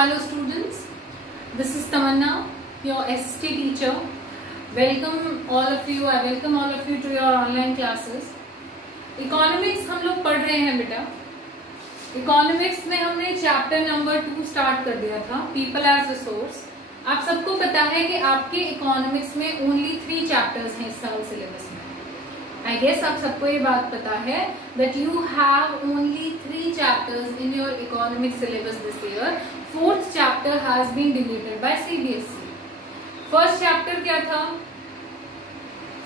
Hello students, this is Tamanna, your ST teacher. Welcome all of you. I welcome all of you to your online classes. Economics हम लोग पढ़ रहे हैं बेटा. Economics में हमने चैप्टर नंबर 2 स्टार्ट कर दिया था, People as Resource. आप सबको पता है कि आपके इकोनॉमिक्स में ओनली 3 चैप्टर्स हैं इस साल सिलेबस में. I guess आप सबको ये बात पता है that you have only 3 chapters in your economic syllabus this year. 4th chapter has been deleted by CBSE. First chapter क्या था?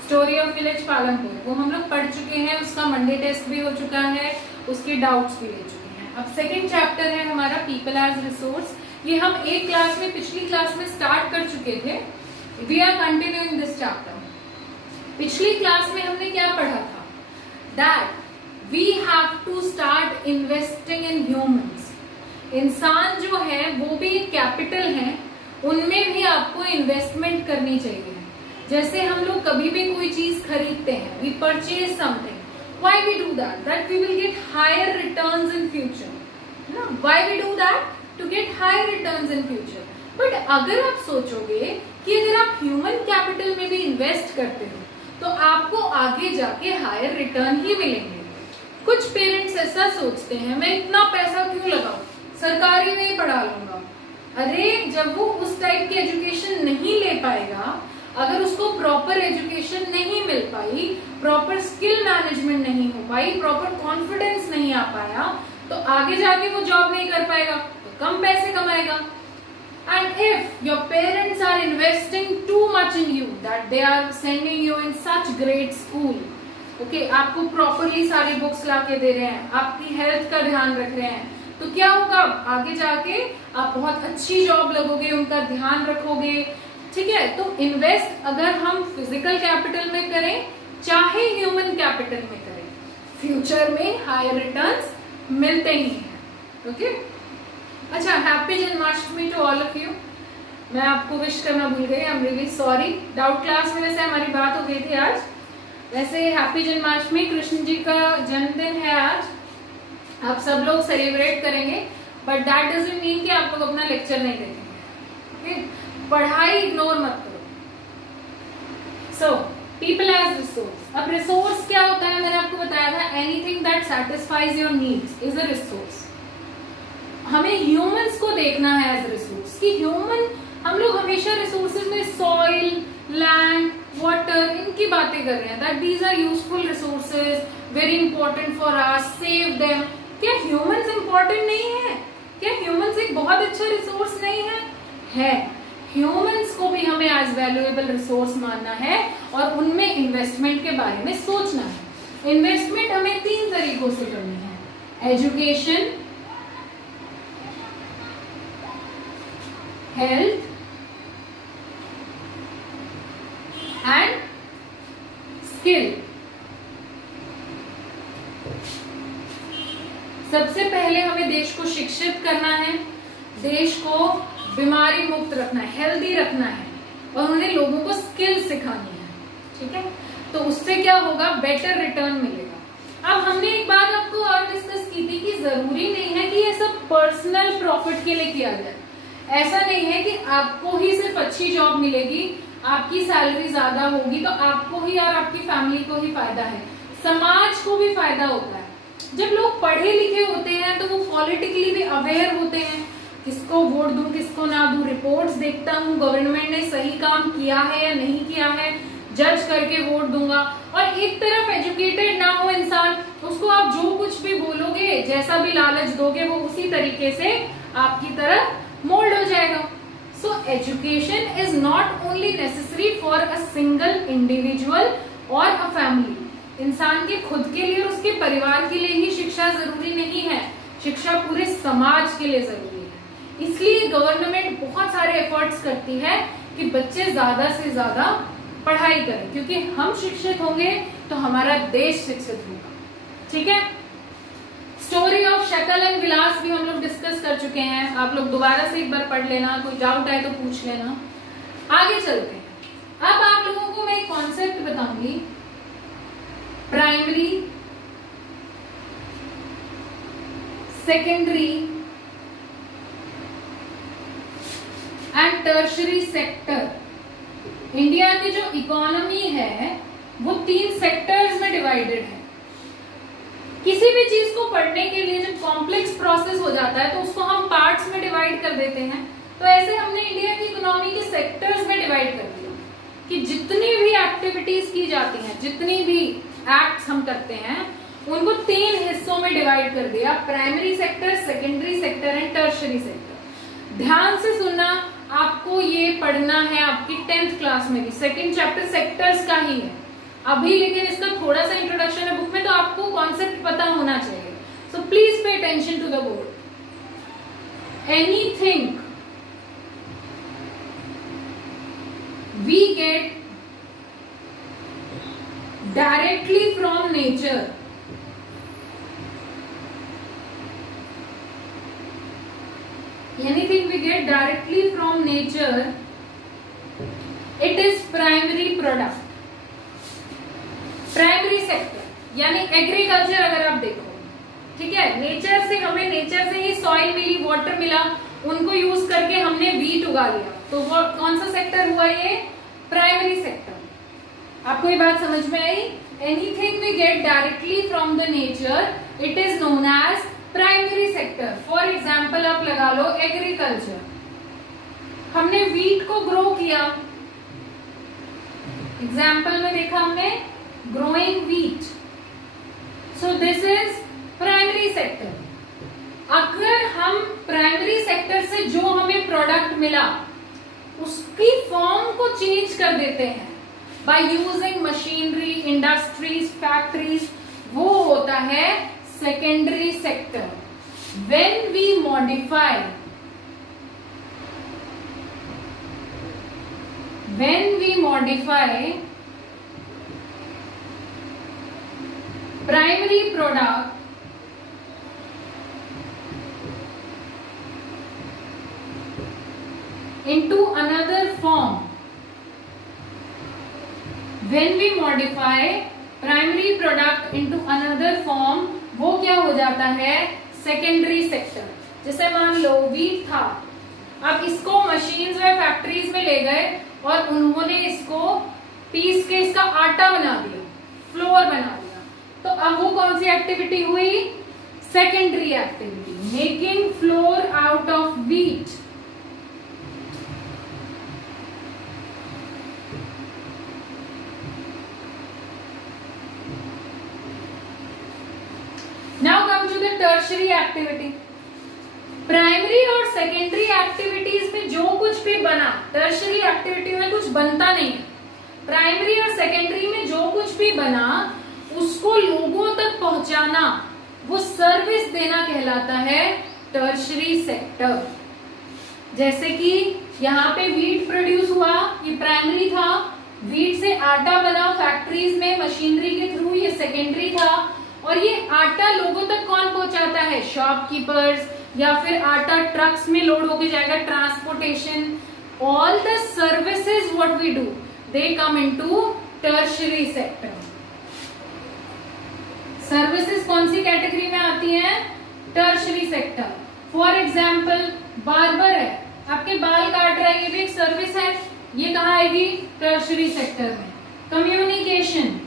Story of Village Palampur. वो हम लोग पढ़ चुके हैं, उसका मंडे टेस्ट भी हो चुका है, उसके डाउट्स भी ले चुके हैं. अब सेकेंड चैप्टर है हमारा People as Resource. ये हम एक क्लास में, पिछली क्लास में स्टार्ट कर चुके थे. We are continuing this chapter. पिछली क्लास में हमने क्या पढ़ा था? That we have to start investing in humans. इंसान जो है वो भी कैपिटल है, उनमें भी आपको इन्वेस्टमेंट करनी चाहिए. जैसे हम लोग कभी भी कोई चीज खरीदते हैं, we purchase something. Why we do that? That we will get higher returns in future. ना? Why we do that? To get higher returns in future. But अगर आप सोचोगे कि अगर आप ह्यूमन कैपिटल में भी इन्वेस्ट करते हो तो आपको आगे जाके हायर रिटर्न ही मिलेंगे. कुछ पेरेंट्स ऐसा सोचते हैं, मैं इतना पैसा क्यों लगाऊं, सरकारी में ही पढ़ा लूंगा. अरे जब वो उस टाइप की एजुकेशन नहीं ले पाएगा, अगर उसको प्रॉपर एजुकेशन नहीं मिल पाई, प्रॉपर स्किल मैनेजमेंट नहीं हो पाई, प्रॉपर कॉन्फिडेंस नहीं आ पाया, तो आगे जाके वो जॉब नहीं कर पाएगा, तो कम पैसे कमाएगा. And if your parents are investing too much in you, that they are sending you in such great school, okay, आपको properly सारी बुक्स लाके दे रहे हैं, आपकी हेल्थ का ध्यान रख रहे हैं, तो क्या होगा, आगे जाके आप बहुत अच्छी जॉब लगोगे, उनका ध्यान रखोगे. ठीक है, तो इन्वेस्ट अगर हम फिजिकल कैपिटल में करें चाहे ह्यूमन कैपिटल में करें, फ्यूचर में हायर रिटर्न्स मिलते ही हैं. ओके, अच्छा, happy Janmashtami to all of you. मैं आपको विश करना भूल गई, I am really sorry. Doubt class में वैसे हमारी बात हो गई थी आज. वैसे हैप्पी जन्माष्टमी, कृष्ण जी का जन्मदिन है आज, आप सब लोग सेलिब्रेट करेंगे, बट दैट डजंट मीन कि आप लोग अपना लेक्चर नहीं देखेंगे. okay? पढ़ाई इग्नोर मत करो. So people as resource. अब रिसोर्स क्या होता है, मैंने आपको बताया था, anything that satisfies your needs is a resource. हमें ह्यूमंस को देखना है एज रिसोर्स, कि ह्यूमन, हम लोग हमेशा रिसोर्सेज में सॉइल, लैंड, वाटर, इनकी बातें कर रहे हैं, that these are useful resources, very important for us, save them. क्या ह्यूमंस इंपॉर्टेंट नहीं है? क्या ह्यूमंस एक बहुत अच्छा रिसोर्स नहीं है? है. ह्यूमंस को भी हमें एज वैल्यूएबल रिसोर्स मानना है और उनमें इन्वेस्टमेंट के बारे में सोचना है. इन्वेस्टमेंट हमें 3 तरीकों से करनी है: एजुकेशन, हेल्थ एंड स्किल. सबसे पहले हमें देश को शिक्षित करना है, देश को बीमारी मुक्त रखना है, हेल्दी रखना है, और उन्हें लोगों को स्किल सिखानी है. ठीक है, तो उससे क्या होगा, बेटर रिटर्न मिलेगा. अब हमने एक बात आपको और डिस्कस की थी कि जरूरी नहीं है कि ये सब पर्सनल प्रॉफिट के लिए किया जाए. ऐसा नहीं है कि आपको ही सिर्फ अच्छी जॉब मिलेगी, आपकी सैलरी ज्यादा होगी तो आपको ही और आपकी फैमिली को ही फायदा है, समाज को भी फायदा होता है. जब लोग पढ़े लिखे होते हैं तो वो पॉलिटिकली भी अवेयर होते हैं, किसको वोट दूं, किसको ना दूं, रिपोर्ट्स देखता हूँ, गवर्नमेंट ने सही काम किया है या नहीं किया है, जज करके वोट दूंगा. और एक तरफ एजुकेटेड ना हो इंसान, उसको आप जो कुछ भी बोलोगे, जैसा भी लालच दोगे, वो उसी तरीके से आपकी तरफ मोल्ड हो जाएगा. So education is not only necessary for a single individual और अ फैमिली. इंसान के खुद के लिए और उसके परिवार के लिए ही शिक्षा जरूरी नहीं है, शिक्षा पूरे समाज के लिए जरूरी है. इसलिए गवर्नमेंट बहुत सारे एफर्ट्स करती है कि बच्चे ज्यादा से ज्यादा पढ़ाई करें, क्योंकि हम शिक्षित होंगे तो हमारा देश शिक्षित होगा. ठीक है, स्टोरी ऑफ शकल एंड विलास भी हम लोग डिस्कस कर चुके हैं, आप लोग दोबारा से एक बार पढ़ लेना, कोई डाउट आए तो पूछ लेना. आगे चलते हैं. अब आप लोगों को मैं एक कॉन्सेप्ट बताऊंगी, primary, secondary tertiary sector, India की जो इकोनॉमी है वो 3 सेक्टर्स में डिवाइडेड है। किसी भी चीज को पढ़ने के लिए जब कॉम्प्लेक्स प्रोसेस हो जाता है तो उसको हम पार्ट्स में डिवाइड कर देते हैं। तो ऐसे हमने इंडिया की इकोनॉमी के सेक्टर्स में डिवाइड कर दिया कि जितनी भी एक्टिविटीज की जाती हैं, जितनी भी एक्ट्स हम करते हैं, उनको 3 हिस्सों में डिवाइड कर दिया, primary sector, secondary sector and tertiary sector. ध्यान से सुनना, आपको ये पढ़ना है आपकी 10th क्लास में भी। सेकेंड चैप्टर सेक्टर्स का ही है अभी, लेकिन इसका थोड़ा सा इंट्रोडक्शन है बुक में, तो आपको कॉन्सेप्ट पता होना चाहिए। So please pay attention to the board. Anything we get directly from nature, anything we get directly from nature, it is primary product। Primary sector यानी एग्रीकल्चर अगर आप देखो, ठीक है, नेचर से हमें, नेचर से ही सॉइल मिली, वाटर मिला, उनको यूज करके हमने वीट उगा लिया, तो वो कौन सा सेक्टर हुआ? ये प्राइमरी सेक्टर। आपको ये बात समझ में आई? Anything we get directly from the nature, it is known as primary sector. For example आप लगा लो एग्रीकल्चर, हमने वीट को ग्रो किया, एग्जाम्पल में देखा हमने growing wheat, so this is primary sector. अगर हम प्राइमरी सेक्टर से जो हमें प्रोडक्ट मिला उसकी फॉर्म को चेंज कर देते हैं by using machinery, industries, factories, वो होता है secondary sector। when we modify primary product into another form, when we modify primary product into another form, वो क्या हो जाता है? Secondary sector. जैसे मान लो वीट था, अब इसको मशीन्स में, फैक्ट्रीज में ले गए और उन्होंने इसको पीस के इसका आटा बना दिया, फ्लोर बना दिया, तो अब वो कौन सी एक्टिविटी हुई? Secondary activity, making floor out of wheat. Now come to the tertiary activity। Primary और सेकेंडरी एक्टिविटीज में जो कुछ भी बना, टर्शरी एक्टिविटी में कुछ बनता नहीं है। प्राइमरी और सेकेंडरी में जो कुछ भी बना उसको लोगों तक पहुंचाना, वो सर्विस देना कहलाता है टर्शरी सेक्टर। जैसे कि यहाँ पे वीट प्रोड्यूस हुआ, ये प्राइमरी था, वीट से आटा बना फैक्ट्रीज में मशीनरी के थ्रू, ये सेकेंडरी था। और ये आटा लोगों तक कौन पहुंचाता है? शॉपकीपर्स, या फिर आटा ट्रक्स में लोड होके जाएगा, transportation, all the services what we do they come into tertiary sector. Services कौन सी कैटेगरी में आती हैं? Tertiary sector. For example barber है, आपके बाल काट रहा है, ये भी एक सर्विस है, ये कहाँ आएगी? टर्शरी सेक्टर में। कम्युनिकेशन,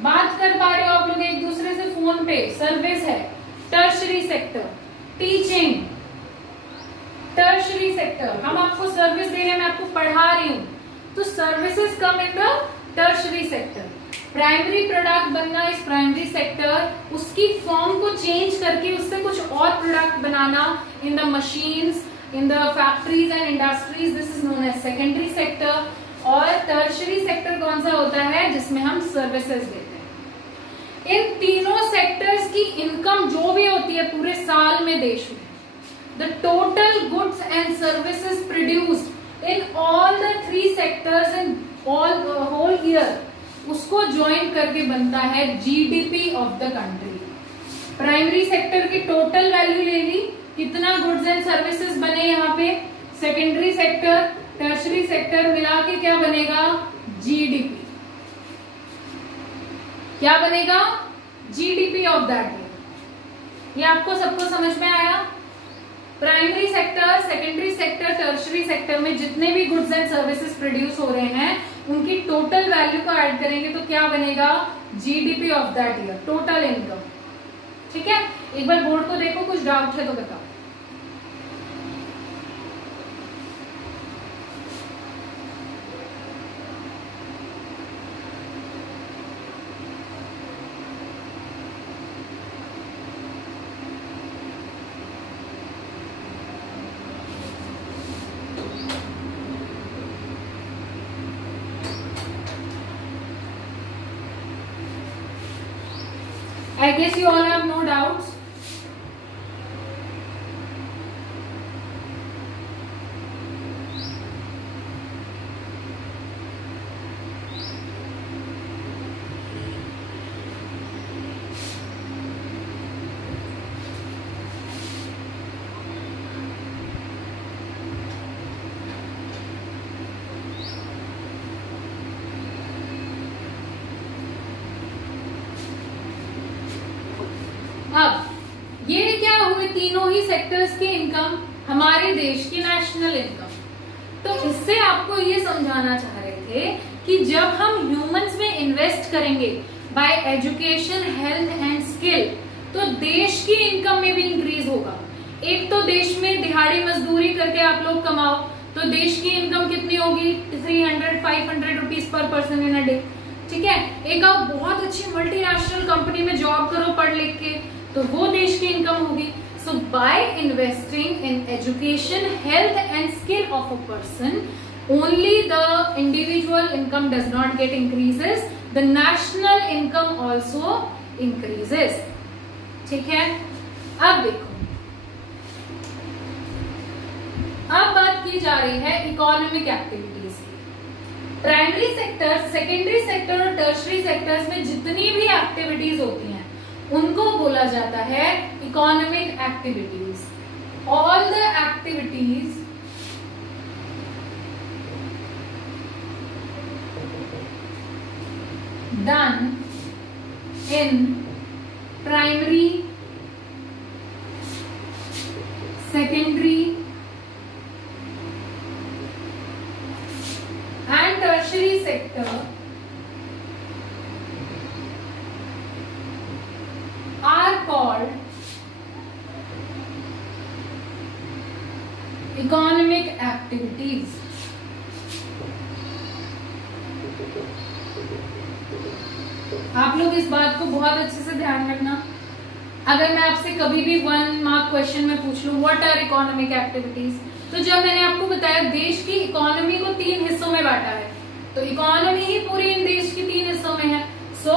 बात कर पा रहे हो आप लोग एक दूसरे से फोन पे, सर्विस है, tertiary sector. Teaching, tertiary sector, हम आपको सर्विस दे रहे हैं, मैं आपको पढ़ा रही हूँ, तो services come in the tertiary sector. Primary product बनना इस प्राइमरी सेक्टर, उसकी फॉर्म को चेंज करके उससे कुछ और प्रोडक्ट बनाना in the machines, in the factories and industries, this is known as secondary sector. और टर्शरी सेक्टर कौन सा होता है? जिसमें हम सर्विसेज देते हैं। इन तीनों सेक्टर्स की इनकम जो भी होती है पूरे साल में देश में, the total goods and services produced in all the 3 sectors in all whole year, उसको ज्वाइन करके बनता है GDP of the country. Primary sector की टोटल वैल्यू ले ली, कितना गुड्स एंड सर्विसेज बने यहाँ पे, सेकेंडरी सेक्टर, टर्शरी सेक्टर मिला के क्या बनेगा? जीडीपी। क्या बनेगा? GDP of that year. ये आपको सबको समझ में आया? Primary sector, secondary sector, tertiary sector में जितने भी गुड्स एंड सर्विसेज प्रोड्यूस हो रहे हैं उनकी टोटल वैल्यू को ऐड करेंगे तो क्या बनेगा, GDP of that year, total income. ठीक है, एक बार बोर्ड को देखो, कुछ डाउट है तो बताओ। I guess you all have no doubts. अब ये क्या हुए, तीनों ही सेक्टर्स की इनकम हमारे देश की नेशनल इनकम। तो इससे आपको ये समझाना चाह रहे थे कि जब हम ह्यूमंस में इन्वेस्ट करेंगे bye education, health and skill, तो देश की इनकम में भी इंक्रीज होगा। एक तो देश में दिहाड़ी मजदूरी करके आप लोग कमाओ तो देश की इनकम कितनी होगी, 300-500 rupees per person in a day. ठीक है, एक आप बहुत अच्छी मल्टीनेशनल कंपनी में जॉब करो पढ़ लिख के तो वो देश की इनकम होगी। So by investing in education, health and skill of a person, only the individual income does not get increases, the national income also increases. ठीक है, अब देखो, अब बात की जा रही है इकोनॉमिक एक्टिविटीज की। प्राइमरी सेक्टर, सेकेंडरी सेक्टर और टर्शरी सेक्टर्स में जितनी भी एक्टिविटीज होती हैं उनको बोला जाता है economic activities. All the activities done in primary, secondary and tertiary sector are called economic activities. आप लोग इस बात को बहुत अच्छे से ध्यान रखना। अगर मैं आपसे कभी भी 1 मार्क क्वेश्चन में पूछ लूं व्हाट आर इकोनॉमिक एक्टिविटीज, तो जब मैंने आपको बताया देश की इकोनॉमी को 3 हिस्सों में बांटा है, तो इकोनॉमी ही पूरी इन देश की 3 हिस्सों में है। So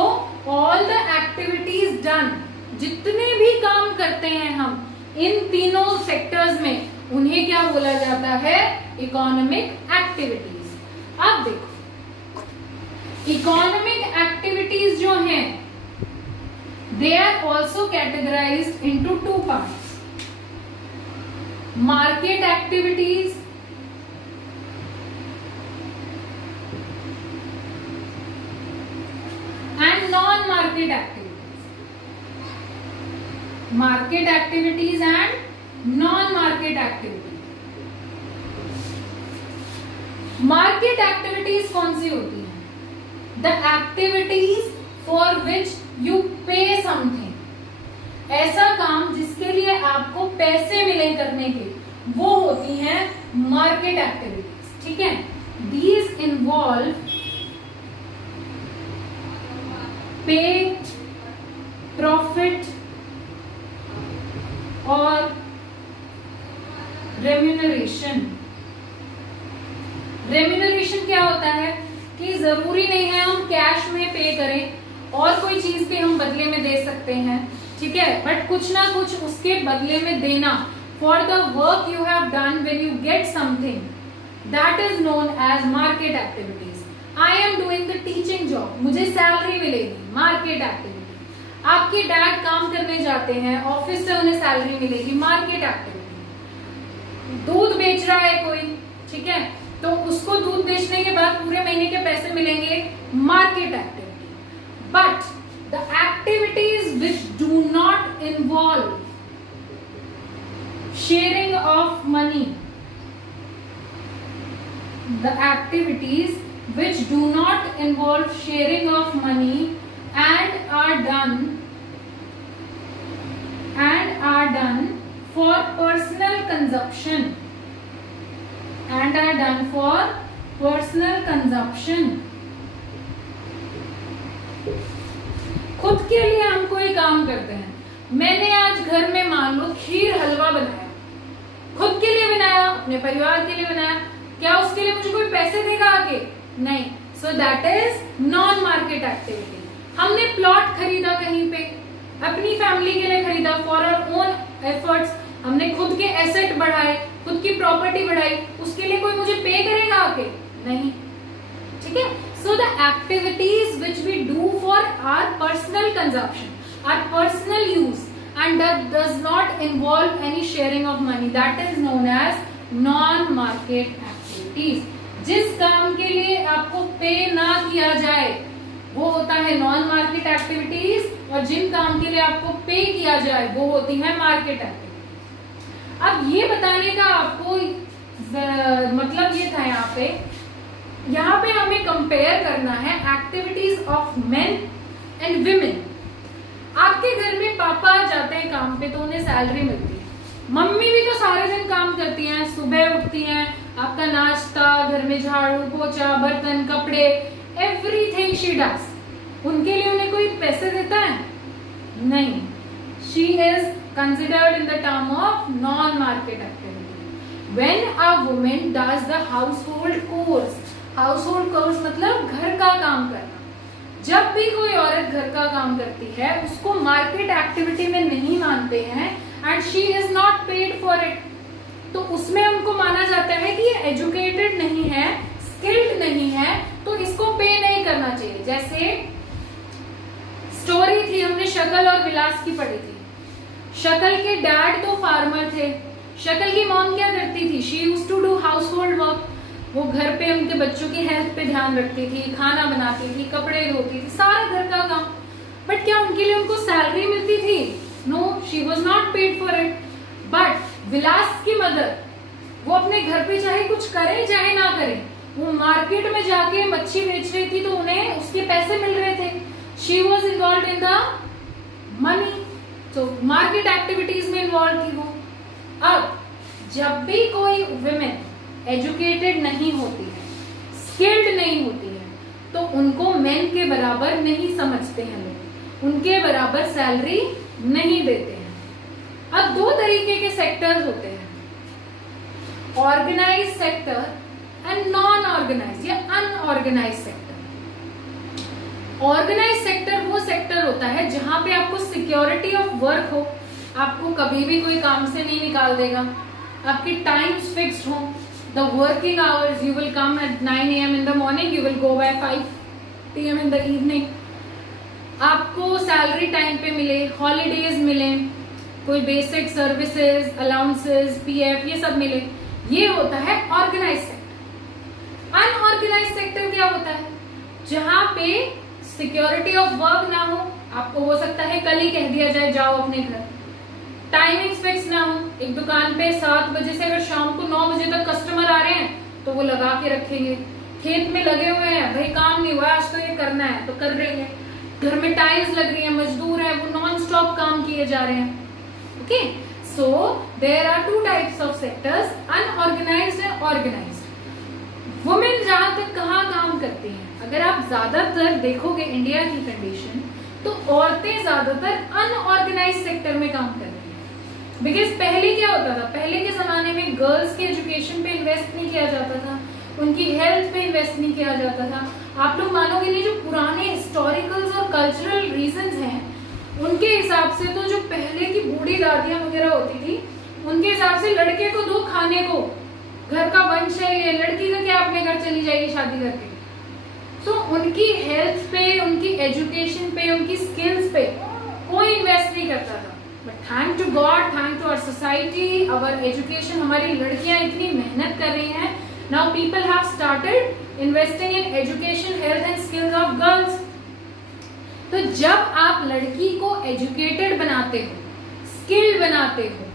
all the activities done, जितने भी काम करते हैं हम इन तीनों सेक्टर्स में, उन्हें क्या बोला जाता है, इकोनॉमिक एक्टिविटीज। अब देखो, इकोनॉमिक एक्टिविटीज जो हैं they are also categorized into 2 parts, market activities and non-market activities. Market activities and non-market activities. Market activities कौन सी होती हैं? The activities for which you pay something. ऐसा काम जिसके लिए आपको पैसे मिले करने के, वो होती हैं मार्केट एक्टिविटीज। ठीक है, दीज इन्वॉल्व पे, प्रॉफिट और रेम्यूनरेशन। रेम्यूनरेशन क्या होता है कि जरूरी नहीं है हम कैश में पे करें, और कोई चीज पे हम बदले में दे सकते हैं। ठीक है, बट कुछ ना कुछ उसके बदले में देना, for the work you have done when you get something, that is known as market activities. I am doing the teaching job, मुझे सैलरी मिलेगी, मार्केट एक्टिविटी। आपके डैड काम करने जाते हैं, ऑफिस से उन्हें सैलरी मिलेगी, मार्केट एक्टिविटी। दूध बेच रहा है कोई, ठीक है, तो उसको दूध बेचने के बाद पूरे महीने के पैसे मिलेंगे, market activity. But the activities which do not involve sharing of money, the activities which do not involve sharing of money and are done for personal consumption, and are done for personal consumption. खुद के लिए हम कोई काम करते हैं. मैंने आज घर में मान लो खीर हलवा बनाया, खुद के लिए बनाया, अपने परिवार के लिए बनाया. क्या उसके लिए मुझे कोई पैसे देगा आगे? नहीं. सो that is non market activity. हमने प्लॉट खरीदा कहीं पे, अपनी फैमिली के लिए खरीदा, फॉर आवर ओन एफर्ट्स. हमने खुद के एसेट बढ़ाए, खुद की प्रॉपर्टी बढ़ाई, उसके लिए कोई मुझे पे करेगा आके? नहीं. ठीक है. So the activities which we do for our personal consumption, our personal use, and that does not involve any sharing of money, that is known as non market activities. जिस काम के लिए आपको पे ना किया जाए वो होता है नॉन मार्केट एक्टिविटीज, और जिन काम के लिए आपको पे किया जाए वो होती है मार्केट एक्टिविटीज. अब ये बताने का आपको मतलब ये था यहाँ पे हमें कंपेयर करना है activities of main and women. आपके घर में पापा जाते हैं काम पे तो उन्हें सैलरी मिलती है, मम्मी भी तो सारे दिन काम करती हैं, सुबह उठती हैं, आपका नाश्ता, घर में झाड़ू पोछा, बर्तन, कपड़े, एवरीथिंग शी डज. उनके लिए उन्हें कोई पैसे देता है? नहीं. She is considered in the term of non-market activity. When a woman does the household chores, household chores मतलब घर का काम करना. जब भी कोई औरत घर का काम करती है उसको मार्केट एक्टिविटी में नहीं मानते हैं, and she is not paid for it. तो उसमें उनको माना जाता है कि ये एजुकेटेड नहीं है, स्किल्ड नहीं है, तो इसको पे नहीं करना चाहिए. जैसे स्टोरी थी, हमने शकल और विलास की पढ़ी थी. शकल के डैड तो फार्मर थे, शकल की मॉम क्या करती थी? She used to do household work. वो घर पे उनके बच्चों की हेल्थ पे ध्यान रखती थी, खाना बनाती थी, कपड़े धोती थी, सारा घर का काम. बट क्या उनके लिए उनको सैलरी मिलती थी? No, she was not paid for it. But Vilas की मदर, वो अपने घर पे चाहे कुछ करे चाहे ना करे, वो मार्केट में जाके मच्छी बेच रही थी तो उन्हें उसके पैसे मिल रहे थे. She was involve in the money, तो मार्केट एक्टिविटीज में इन्वॉल्व थी वो. अब जब भी कोई विमेन एजुकेटेड नहीं होती है, स्किल्ड नहीं होती है, तो उनको मेन के बराबर नहीं समझते हैं लोग, उनके बराबर सैलरी नहीं देते हैं. अब दो तरीके के सेक्टर्स होते हैं, organise sector and non organise या अनऑर्गेनाइज सेक्टर. ऑर्गेनाइज सेक्टर वो सेक्टर होता है जहां पे आपको सिक्योरिटी ऑफ वर्क हो, आपको कभी भी कोई काम से नहीं निकाल देगा, आपकी टाइम्स फिक्स्ड हो. The working hours, you will come at 9 AM in the morning, you will go by 5 PM in the evening. आपको सैलरी टाइम पे मिले, हॉलीडेज मिले, कोई बेसिक सर्विसेज, अलाउंसेस, PF ये सब मिले. ये होता है ऑर्गेनाइज सेक्टर. अनऑर्गेनाइज सेक्टर क्या होता है? जहां पे सिक्योरिटी ऑफ वर्क ना हो, आपको हो सकता है कल ही कह दिया जाए जाओ अपने घर. टाइमिंग्स फिक्स ना हो, एक दुकान पे 7 बजे से अगर शाम को 9 बजे तक कस्टमर आ रहे हैं तो वो लगा के रखेंगे. खेत में लगे हुए हैं, भाई काम नहीं हुआ आज तो ये करना है तो कर रहे हैं. घर में टाइल्स लग रही है, मजदूर है, वो नॉन स्टॉप काम किए जा रहे हैं. Okay, so there are 2 types of sectors, unorganised and organised. Women जहां तक कहाँ काम करती हैं? अगर आप ज्यादातर देखोगे इंडिया की कंडीशन, तो औरतें ज्यादातर अनऑर्गेनाइज सेक्टर में काम कर रही हैं. बिकॉज पहले क्या होता था, पहले के जमाने में गर्ल्स के एजुकेशन पे इन्वेस्ट नहीं किया जाता था, उनकी हेल्थ पे इन्वेस्ट नहीं किया जाता था. आप लोग मानोगे नहीं, जो पुराने हिस्टोरिकल्स और कल्चरल रीजंस हैं उनके हिसाब से तो जो पहले की बूढ़ी दादियां वगैरह होती थी, उनके हिसाब से लड़के को दो खाने को, घर का वंश है ये, लड़की का क्या अपने घर चली जाएगी शादी करके. तो उनकी हेल्थ पे, उनकी एजुकेशन पे, उनकी स्किल्स पे कोई इन्वेस्ट नहीं करता था. But thank to God, thank to our society, our education, हमारी लड़कियां इतनी मेहनत कर रही हैं. Now people have started investing in education, health and skills of girls. तो जब आप लड़की को एजुकेटेड बनाते हो, स्किल्ड बनाते हो,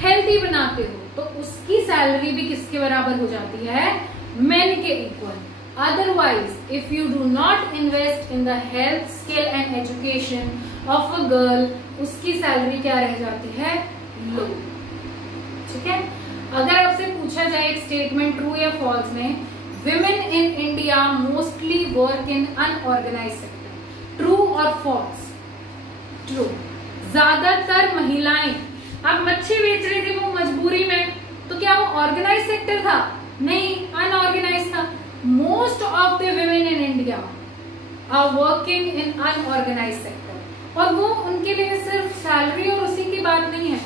हेल्थी बनाते हो तो उसकी सैलरी भी किसके बराबर हो जाती है, मेन के equal. Otherwise if you do not invest in the health, skill and education of a girl, उसकी सैलरी क्या रह जाती है, लो। ठीक है, अगर आपसे पूछा जाए एक स्टेटमेंट ट्रू या फॉल्स में, women in India mostly work in unorganised sector, true और फॉल्स? ट्रू। ज्यादातर महिलाएं, अब मच्छी बेच रही थी वो मजबूरी में, तो क्या वो ऑर्गेनाइज सेक्टर था? नहीं, अनऑर्गेनाइज था। Most of the women in India are working in unorganise sector, और वो उनके लिए सिर्फ सैलरी और उसी की बात नहीं है,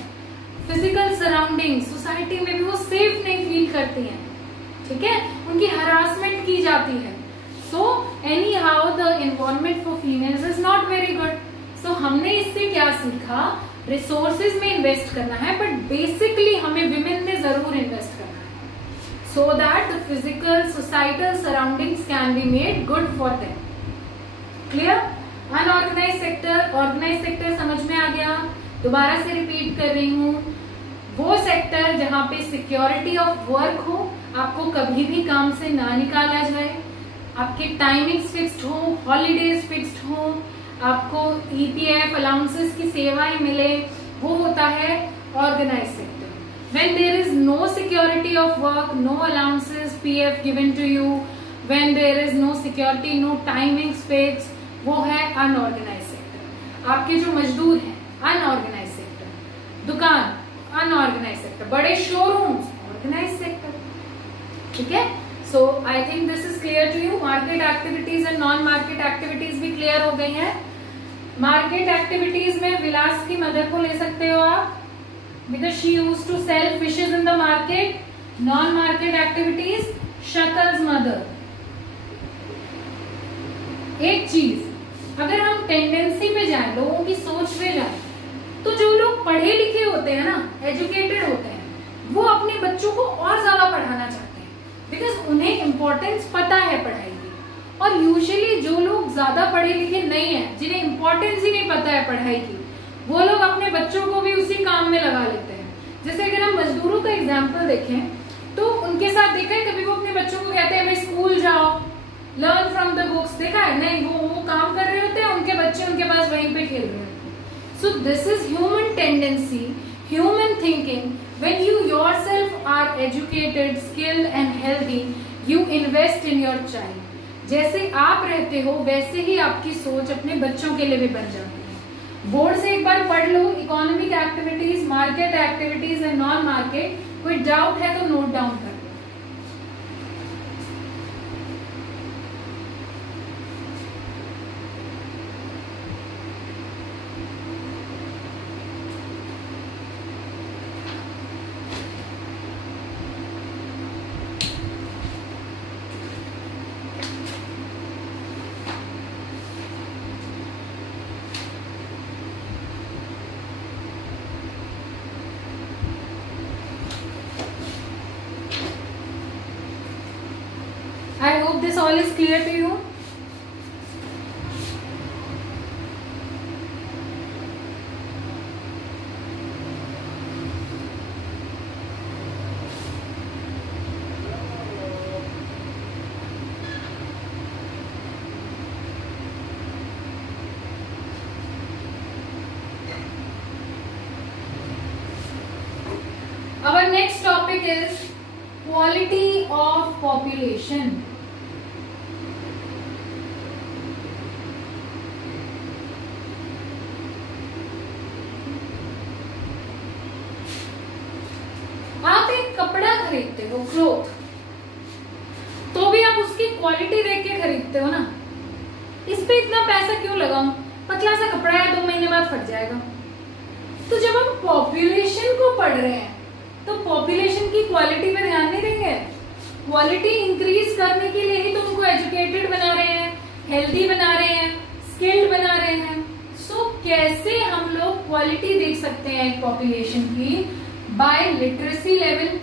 फिजिकल सराउंडिंग, सोसाइटी में भी वो सेफ नहीं फील करती हैं। ठीक है, उनकी हरासमेंट की जाती है। So anyhow the environment for females is not very good. So हमने इससे क्या सीखा, रिसोर्सेज में इन्वेस्ट करना है, बट बेसिकली हमें विमेन में जरूर इन्वेस्ट करना है, so that the physical societal surroundings can be made good for them. Clear? Unorganise sector, organise sector समझ में आ गया? दोबारा से रिपीट कर रही हूँ, वो सेक्टर जहां पे सिक्योरिटी ऑफ वर्क हो, आपको कभी भी काम से ना निकाला जाए, आपके टाइमिंग्स फिक्स्ड हो, हॉलीडेज फिक्स्ड हो, आपको ईपीएफ अलाउंसेस की सेवाएं मिले, वो होता है organise sector. When there is no security of work, no allowances PF given to you, when there is no security, no timings fixed, वो है अनऑर्गेनाइज सेक्टर। आपके जो मजदूर हैं, अनऑर्गेनाइज सेक्टर, दुकान अनऑर्गेनाइज सेक्टर, बड़े शोरूम्स ऑर्गेनाइज सेक्टर। ठीक है, so I think this is clear to you. Market activities and non market activities भी क्लियर हो गई हैं। मार्केट एक्टिविटीज में विलास की मदर को ले सकते हो आप, because she used to sell fishes in the market. Non market activities, Sakal's mother. एक चीज, अगर हम टेंडेंसी में जाए, लोगों की सोच में जाए, तो जो लोग पढ़े लिखे होते हैं ना, एजुकेटेड होते हैं, वो अपने बच्चों को और ज्यादा पढ़ाना चाहते हैं, बिकॉज उन्हें इंपॉर्टेंस पता है पढ़ाई की। और यूजुअली जो लोग ज्यादा पढ़े लिखे नहीं है, जिन्हें इंपॉर्टेंस ही नहीं पता है पढ़ाई की, वो लोग अपने बच्चों को भी उसी काम में लगा लेते हैं। जैसे अगर हम मजदूरों का एग्जाम्पल देखें, तो उनके साथ देखा है कभी वो अपने बच्चों को कहते हैं भाई स्कूल जाओ, लर्न फ्रॉम द बुक्स, देखा है? नहीं, वो काम कर रहे होते हैं, उनके बच्चे उनके पास वहीं पे खेल रहे होते हैं। So this is human tendency, human thinking. When you yourself are educated, skilled and healthy, you invest in your child. जैसे आप रहते हो वैसे ही आपकी सोच अपने बच्चों के लिए भी बन जाती है। बोर्ड से एक बार पढ़ लो, economic activities, market activities and non market. कोई डाउट है तो नोट डाउन कर लो। I hope this all is clear to you. Our next topic is quality of population. आप एक कपड़ा खरीदते हो, क्लोथ, तो भी आप उसकी क्वालिटी देख के खरीदते हो ना। इस पे इतना पैसा क्यों लगाऊं, पतला सा कपड़ा है, 2 महीने बाद फट जाएगा। तो जब हम पॉपुलेशन को पढ़ रहे हैं तो पॉपुलेशन की क्वालिटी पे ध्यान नहीं देंगे। क्वालिटी इंक्रीज करने के लिए ही तो उनको एजुकेटेड बना रहे हैं, हेल्दी बना रहे हैं, स्किल्ड बना रहे हैं। सो कैसे हम लोग क्वालिटी देख सकते हैं एक पॉपुलेशन की? By literacy level,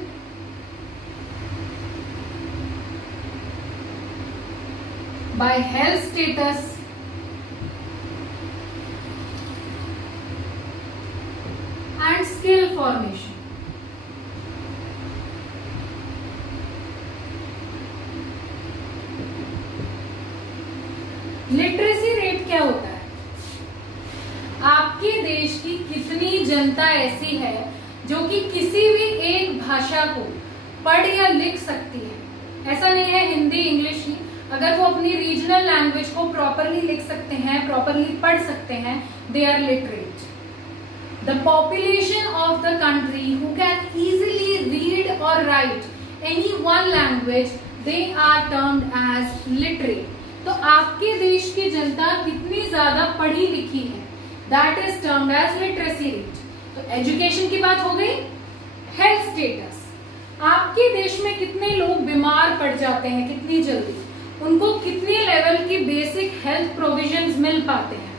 by health status, and skill formation. Literacy rate क्या होता है? आपके देश की कितनी जनता ऐसी है जो कि किसी भी एक भाषा को पढ़ या लिख सकती है। ऐसा नहीं है हिंदी इंग्लिश ही, अगर वो अपनी रीजनल लैंग्वेज को प्रॉपरली लिख सकते हैं, प्रॉपरली पढ़ सकते हैं, they are literate. The population of the country who can easily read और write any one language, they are termed as literate. तो आपके देश की जनता कितनी ज्यादा पढ़ी लिखी है, that is termed as literacy rate. तो एजुकेशन की बात हो गई। हेल्थ स्टेटस, आपके देश में कितने लोग बीमार पड़ जाते हैं, कितनी जल्दी, उनको कितने लेवल की बेसिक हेल्थ प्रोविजंस मिल पाते हैं,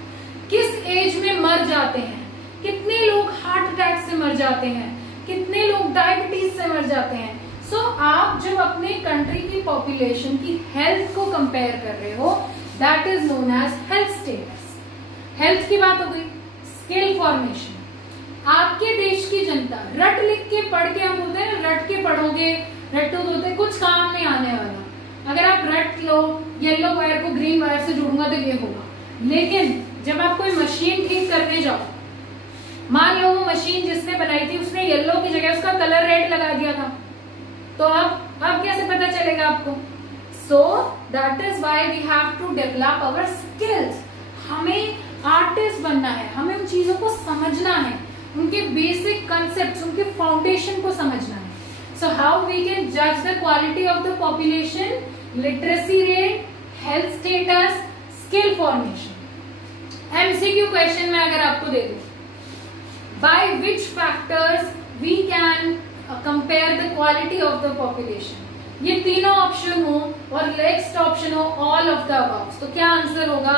किस एज में मर जाते हैं, कितने लोग हार्ट अटैक से मर जाते हैं, कितने लोग डायबिटीज से मर जाते हैं। सो आप जब अपने कंट्री की पॉपुलेशन की हेल्थ को कंपेयर कर रहे हो, that is known as health status. Health की बात हो गई। स्किल फॉर्मेशन, आपके देश की जनता रट लिख के पढ़ के, हम बोलते हैं रट के पढ़ोगे, रट्टू होते कुछ काम नहीं आने वाला। अगर आप रट लो, येलो वायर को ग्रीन वायर से जोड़ूंगा तो ये होगा, लेकिन जब आप कोई मशीन ठीक करने जाओ, मान लो वो मशीन जिसने बनाई थी उसने येलो की जगह उसका कलर रेड लगा दिया था, तो अब कैसे पता चलेगा आपको? So that is why we have to develop our skills. हमें आर्टिस्ट बनना है, हमें उन चीजों को समझना है, उनके बेसिक कंसेप्ट, उनके फाउंडेशन को समझना है। सो हाउ वी कैन जज the quality of the population? Literacy rate, health status, skill formation. MCQ question में अगर आपको दे दूं, by which factors we can compare the quality of the population, ये तीनों ऑप्शन हो और नेक्स्ट ऑप्शन हो ऑल ऑफ द अबव, तो क्या आंसर होगा?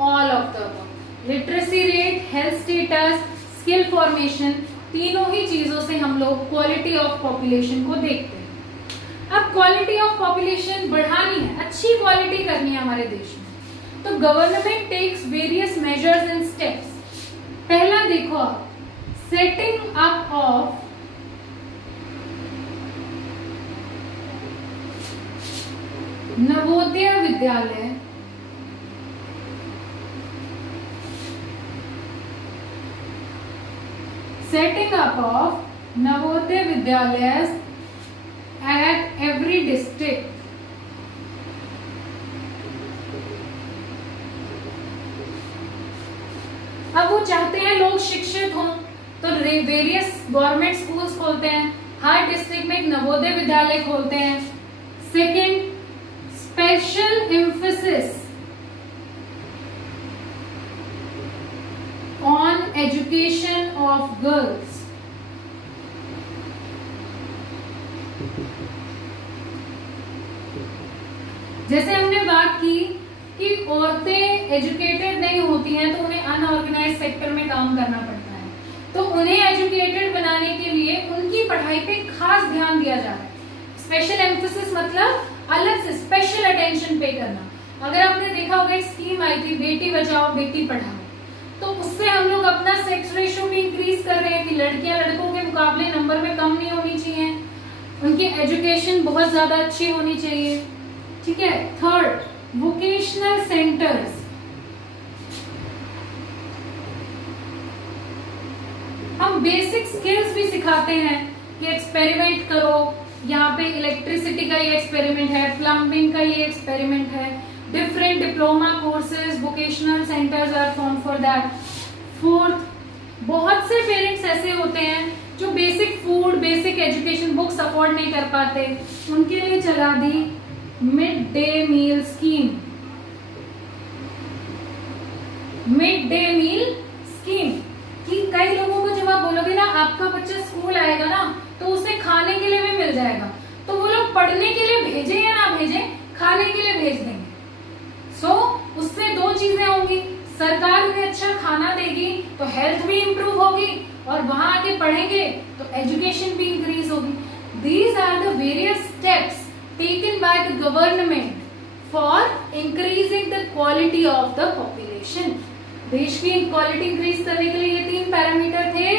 All of the above. Literacy rate, health status, skill formation, तीनों ही चीजों से हम लोग क्वालिटी ऑफ पॉपुलेशन को देखते हैं। अब क्वालिटी ऑफ पॉपुलेशन बढ़ानी है, अच्छी क्वालिटी करनी है हमारे देश में, तो government takes various measures and steps. पहला देखो आप, setting up of Navodaya Vidyalaya, setting up of Navodaya Vidyalaya at every district. अब वो चाहते हैं लोग शिक्षित हों, तो वेरियस गवर्नमेंट स्कूल्स खोलते हैं, हर डिस्ट्रिक्ट में एक नवोदय विद्यालय खोलते हैं। Second, special emphasis on education of girls। जैसे हमने बात की कि औरतें एजुकेटेड नहीं होती हैं तो उन्हें अनऑर्गेनाइज सेक्टर में काम करना पड़ता है, तो उन्हें एजुकेटेड बनाने के लिए उनकी पढ़ाई पे खास ध्यान दिया जा रहा है। स्पेशल एम्फेसिस मतलब अलग से स्पेशल अटेंशन पे करना। अगर आपने देखा होगा एक स्कीम आई थी, बेटी बचाओ बेटी पढ़ाओ, तो उससे हम लोग अपना सेक्स रेशियो भी इंक्रीज कर रहे हैं कि लड़कियां लड़कों के मुकाबले नंबर में कम नहीं होनी चाहिए, उनकी एजुकेशन बहुत ज्यादा अच्छी होनी चाहिए। ठीक है। थर्ड, वोकेशनल सेंटर्स, हम बेसिक स्किल्स भी सिखाते हैं कि एक्सपेरिमेंट करो, यहाँ पे इलेक्ट्रिसिटी का ये एक्सपेरिमेंट है, प्लम्बिंग का ये एक्सपेरिमेंट है, different diploma courses, vocational centers are formed for that। Fourth, बहुत से पेरेंट्स ऐसे होते हैं जो basic food, basic education books afford नहीं कर पाते, उनके लिए चला दी mid day meal scheme. Mid day meal scheme कि कई लोगों को जब आप बोलोगे ना आपका बच्चा स्कूल आएगा ना तो उसे खाने के लिए भी मिल जाएगा, तो वो लोग पढ़ने के लिए भेजे या ना भेजे, खाने के लिए भेज देंगे। उससे दो चीजें होंगी, सरकार उन्हें अच्छा खाना देगी तो हेल्थ भी इंप्रूव होगी, और वहां आके पढ़ेंगे तो एजुकेशन भी इंक्रीज होगी। These are the various steps taken by the government for increasing the quality of the population. देश की क्वालिटी इंक्रीज करने के लिए ये 3 पैरामीटर थे,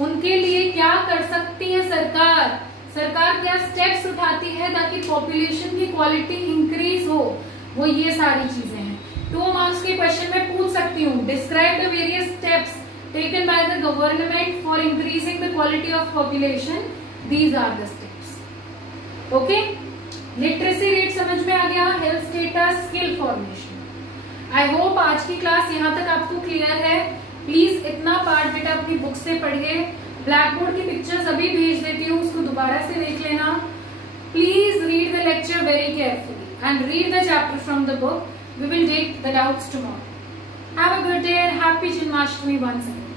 उनके लिए क्या कर सकती है सरकार, सरकार क्या स्टेप्स उठाती है ताकि पॉपुलेशन की क्वालिटी इंक्रीज हो, वो ये सारी चीजें हैं। 2 मार्क्स के क्वेश्चन में पूछ सकती हूँ, describe the various steps taken by the government for increasing the quality of population, these are the steps. Okay, literacy rate समझ में आ गया, health status, skill formation. I hope आज की क्लास यहाँ तक आपको क्लियर है। प्लीज इतना पार्ट बेटा अपनी बुक से पढ़िए। ब्लैक बोर्ड की पिक्चर्स अभी भेज देती हूँ, उसको दोबारा से देख लेना। Please read the lecture very carefully and read the chapter from the book. We will take the doubts tomorrow. Have a good day and happy Janmashtami once again.